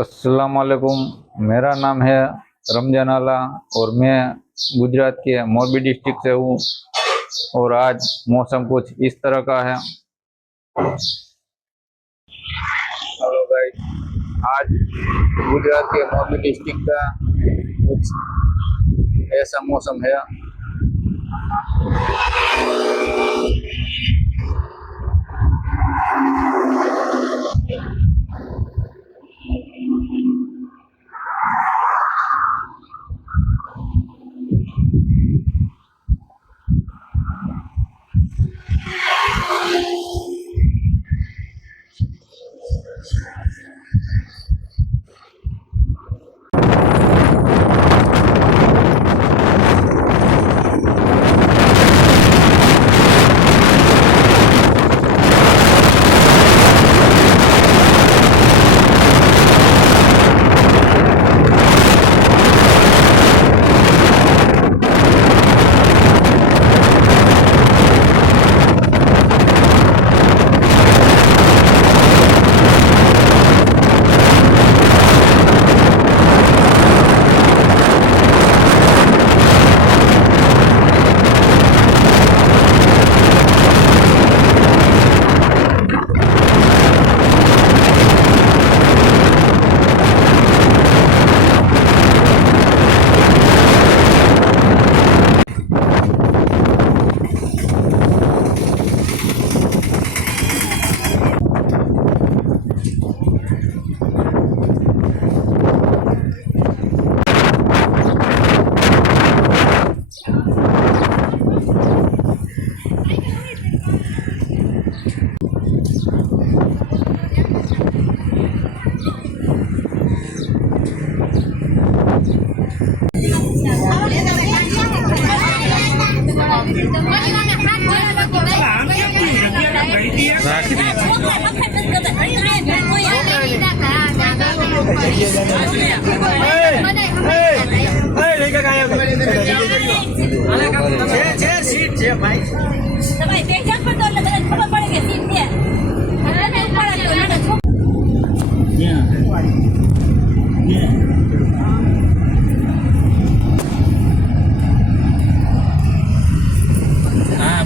अस्सलाम वालेकुम। मेरा नाम है रमजान आला और मैं गुजरात के मोरबी डिस्ट्रिक्ट से हूँ। और आज मौसम कुछ इस तरह का है। हेलो भाई, आज गुजरात के मोरबी डिस्ट्रिक्ट का कुछ ऐसा मौसम है।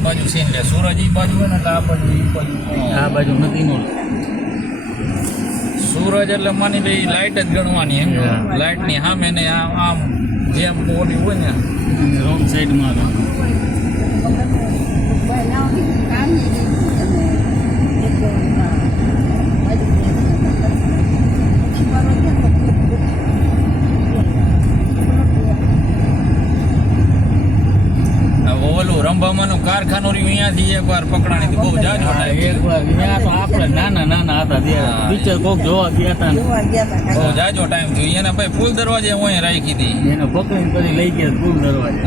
बाजू सीन ले सूरज बाजू है ना आ बाजू नदी नो सूरज એટલે માની લે લાઈટ જ ગણવાની એમ લાઈટ ની સામે ને આમ જેમ ઓલી હોય ને રોંગ સાઈડ માં રંભામાનું કારખાનું રહ્યું અહીંયાથી એકવાર પકડાણી બહુ જાજો એકવાર ત્યાં તો આપણે નાના હતા ત્યાં પિક્ચર કોક જોવા ગયા હતા બહુ જાજો ટાઈમ થયો એને ભાઈ ફૂલ દરવાજે હું અહીં રાખી હતી એને પકડીને પછી લઈ ગયા ફૂલ દરવાજે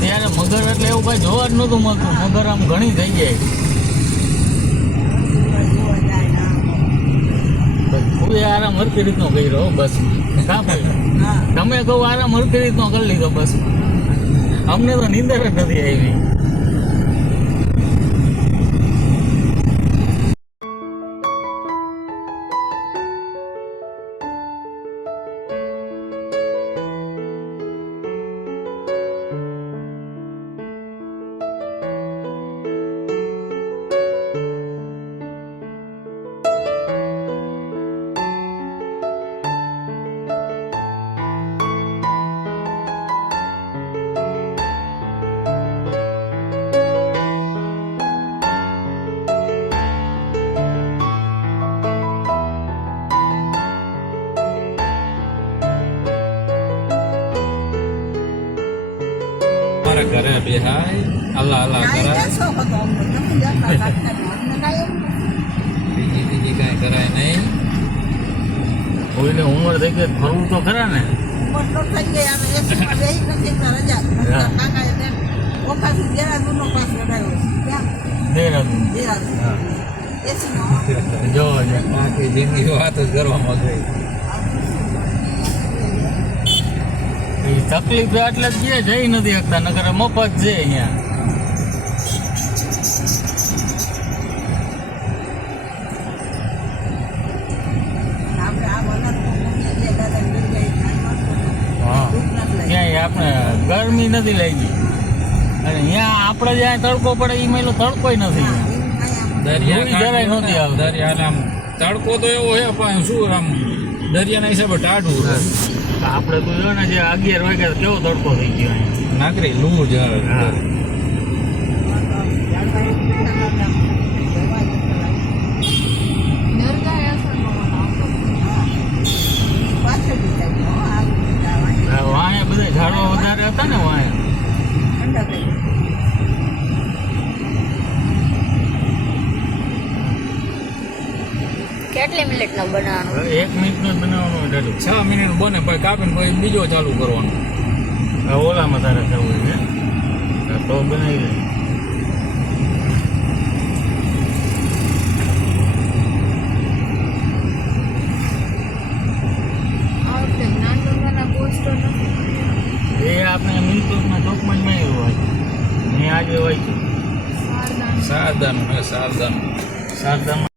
ત્યારે મગર એટલે એવું કઈ જોવા જ નહોતું મળતું મગર આમ ઘણી થઈ જાય કોઈ આરામ હરકી રીતનો કર્યો બસ તમે કહું આરામ હરકી રીતનો કરી લીધો બસ અમને તો નીંદર જ નથી આવી ઘરે બેહાય અલ્લાહ અલ્લાહ કરાય બીજી કાંઈ કરાય નહીં કોઈને ઉંમર થઈ ગઈ ફરવું તો ખરા ને જો આખી જિંદગી વાત જ કરવામાં ગઈ તકલીફ એટલે જ જે જઈ નથી શકતા, નકર મફત છે અહીંયા. હા ક્યાંય આપણે ગરમી નથી લાગી, અને અહીંયા આપણે જ્યાં તડકો પડે એ મેલો તડકોય નથી. દરિયા જરાય નહોતી આવતી. દરિયા આમ તડકો તો એવો છે પણ શું આમ દરિયાના હિસાબે ટાઢું આપણે તો જો ને જે 11 વાગ્યા કેવો તડકો થઈ ગયો અહીંયા. નાગરી લૂ જ આવે. હા. વાયા બધા ઝાડવા વધારે હતા ને વાયા. કેટલી મિનિટનો બનાવવાનો? 1 મિનિટનો જ બનાવવાનો દાદુ. 6 મિનિટ બને પછી કાપીને પછી બીજો ચાલુ કરવાનો. ઓલામાં તારે થવું છે તો બનાવી લે. એ આપણે મિલકતના ચોકમાં જ મેળવ્યું હોય ને આજે હોય છે સારદાનું. શારદામાં